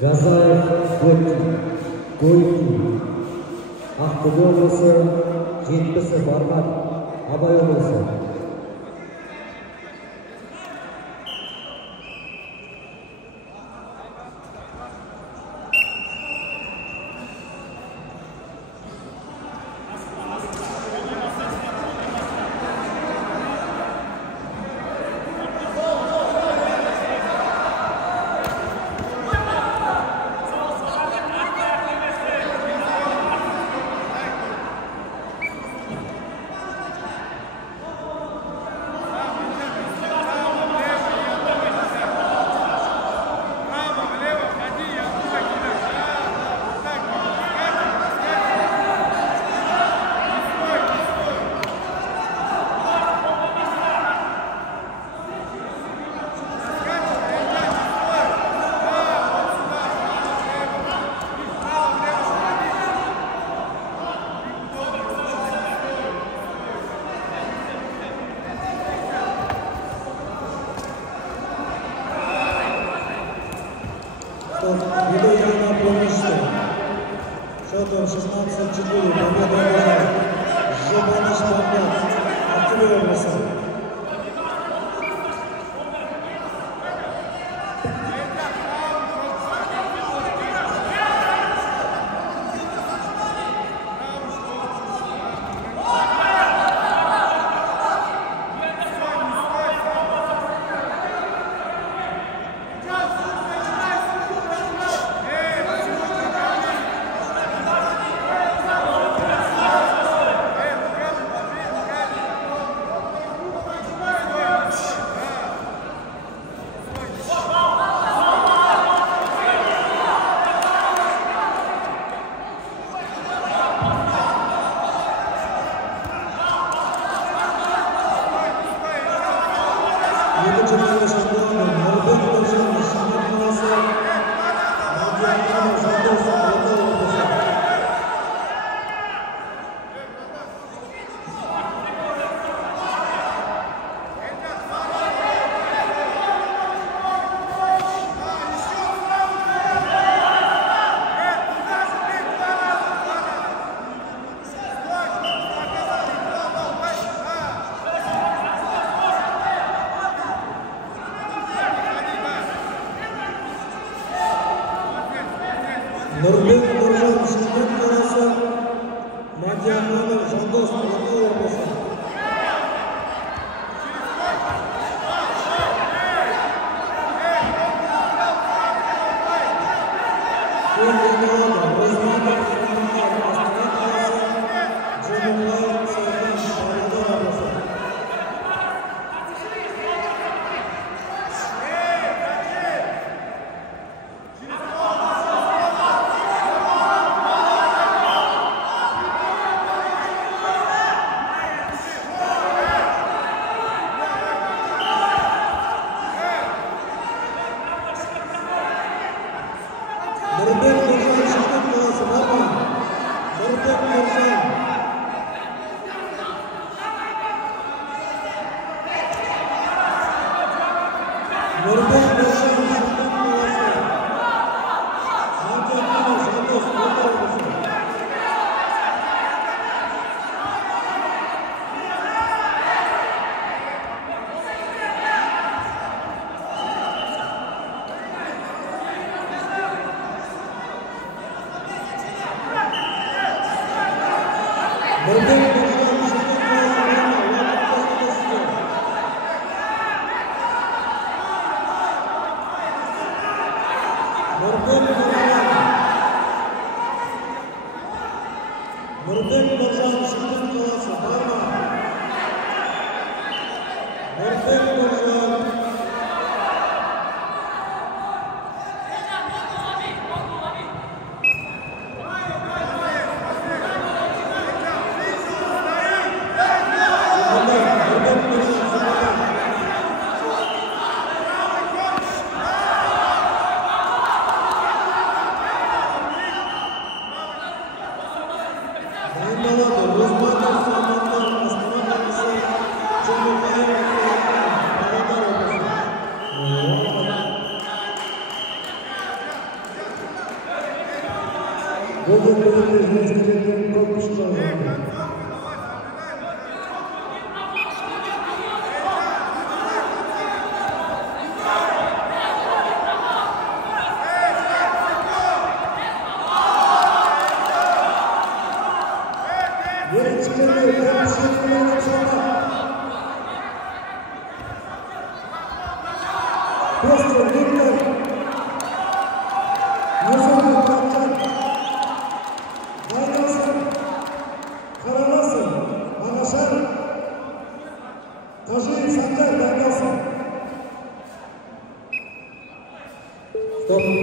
Газаев Гойки, Ақтөбе облысы, жетпісі Бармақ, Абай облысы. Видоиграна полностью. Счетом 16-4. Победа Жебаниш Бабак. Ақтөбе облысы. Нұрбек Нұржан Шымкент қаласы, Мадиаманов Жандос Ақтөбе облысы. Нұрбек Нұржан Шымкент қаласы бар ма? Нұрбек Нұржан. Нұрбек Нұржан Шымкент қаласы. Мадиаманов Жандос Ақтөбе облысы. Нұрбек Нұржан Шымкент қаласы. Нұрбек Нұржан Шымкент қаласы бар ма? Нұрбек Нұржан. Golden Belediye Üniversitesi'nin korkmuşlar. Yeri çıkındı, ben bir şey kullanmak sonra. Postür, Lindler. Yusuf'un kaptan. Kaynasın. Karalasın. Anasın. Taşıyın Sancar, kaynasın. Stop.